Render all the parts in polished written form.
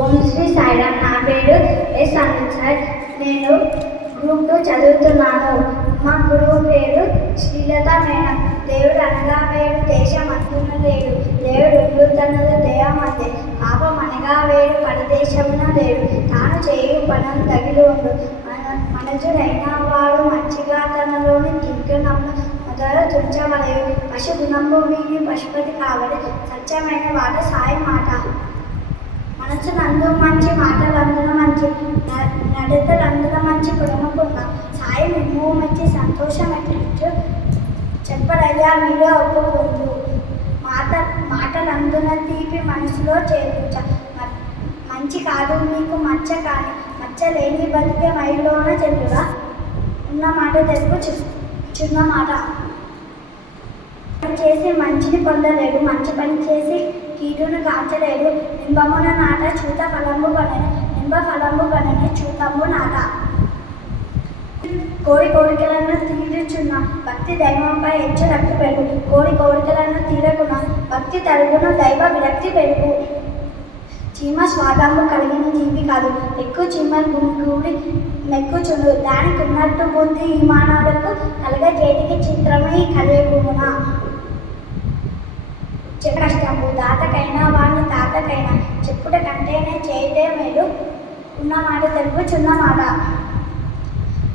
ఓం శ్రీ సాయిరామ్. నా పేరు yes Amit sir. నేను గ్రూప్ 2 చదువుతున్నాను. మా గురువు పేరు శ్రీలత మేడం. దేవుడు అనగా వేడు దేశం అందున లేడు, దేవుడు ఉండుతనదు దయామధ్య పాపమనగా వేడు పరదేశమున లేడు, తాను చేయు పనులు తగిలి ఉండు మనజుడైన వాడు మంచిగా తనలోని కింకణమును మొదలు తుంచవలయు, పశు గుణంబు వీని పశుపతి కావడి, సత్యమైన వాట సాయి మాట. మనసునందు మంచి, మాటలందున మంచి, నడతలందున మంచి కులముకున్న సాయి మిమ్ము మెచ్చి సంతోషమెట్టిచ్చు చెప్పడయ్యా మీరే ఒప్పుకుందు. మాటలందున తీపి మనసులో చేర్చ మంచి కాదు మీకు మచ్చ కాని, మచ్చ లేని బతికే మైలోన చెల్లుగా ఉన్న మాట తెలుపు చిన్న మాట. చేసి మంచిని పొందలేడు, మంచి పని చేసి కీడును కాచలేడు, నింబమున నాట చూత ఫలంబు కొనని, నింబ ఫలంబు కొనని చూతంబు నాట. కోరికలను తీర్చున్న భక్తి దైవంపై హెచ్చు రక్తి పెరుగు, కోరికలను తీరకున్న భక్తి తరుగును దైవ విరక్తి పెరుగు. చీమ స్వాదంబు కలిగిన జీవి కాదు, ఎక్కువ చీమలు గుంగూడి మెక్కుచుండు, దానికి ఉన్నట్టు బుద్ధి ఈ మానవులకు కలగజేటికి చిత్రమే కలిగుణ. కష్టంబు దాతకైనా వాణ్ణి తాతకైనా, చెప్పుట కంటేనే చేయటే మేలు, ఉన్నమాట తెలుగు చిన్నమాట.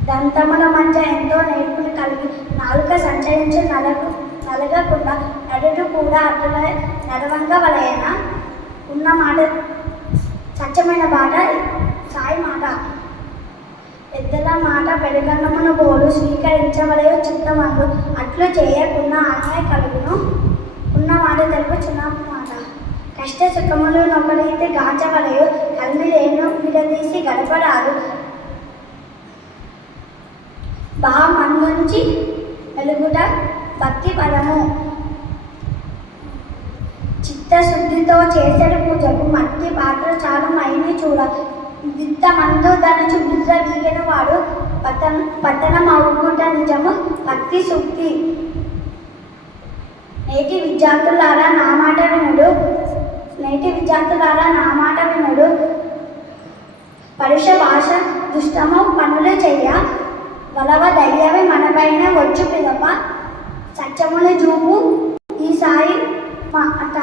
దంతముల మధ్య ఎంతో నేర్పుని కలిగి నాలుక సంచరించు నలగకుండా నడుడు కూడా అటుల నడవంగ వలయన, ఉన్న మాట సత్యమైన బాట సాయి మాట. పెద్దల మాట పెరుగన్నమును బోలు స్వీకరించవలయో చిత్తమందు, అట్లు చేయకుండా అన్యాయ కలుగును, ఉన్న మాట తెలుపు చిన్న మాట. కష్ట సుఖములు నొకరైతే గాంచవలయో, కలిమిలేను విడదీసి గడపరాదు, మందుంచి వెలుగుట భక్తి పదము. చిత్తశుద్ధితో చేసెడు పూజకు మట్టి పాత్ర చాలు మైని చూడ, దిత్తమందు దనచు బిద్ర వీగిన వాడు పట్టణమవుగుట నిజము భక్తి సూక్తి. నేటి విద్యార్థులారా నా మాట వినుడు, పరుష భాష దుష్టము పనులు చెయ్య వలవ దయ్యవి మనపైన వచ్చు పిదప, సత్యమును చూపు ఈ సాయి మాట.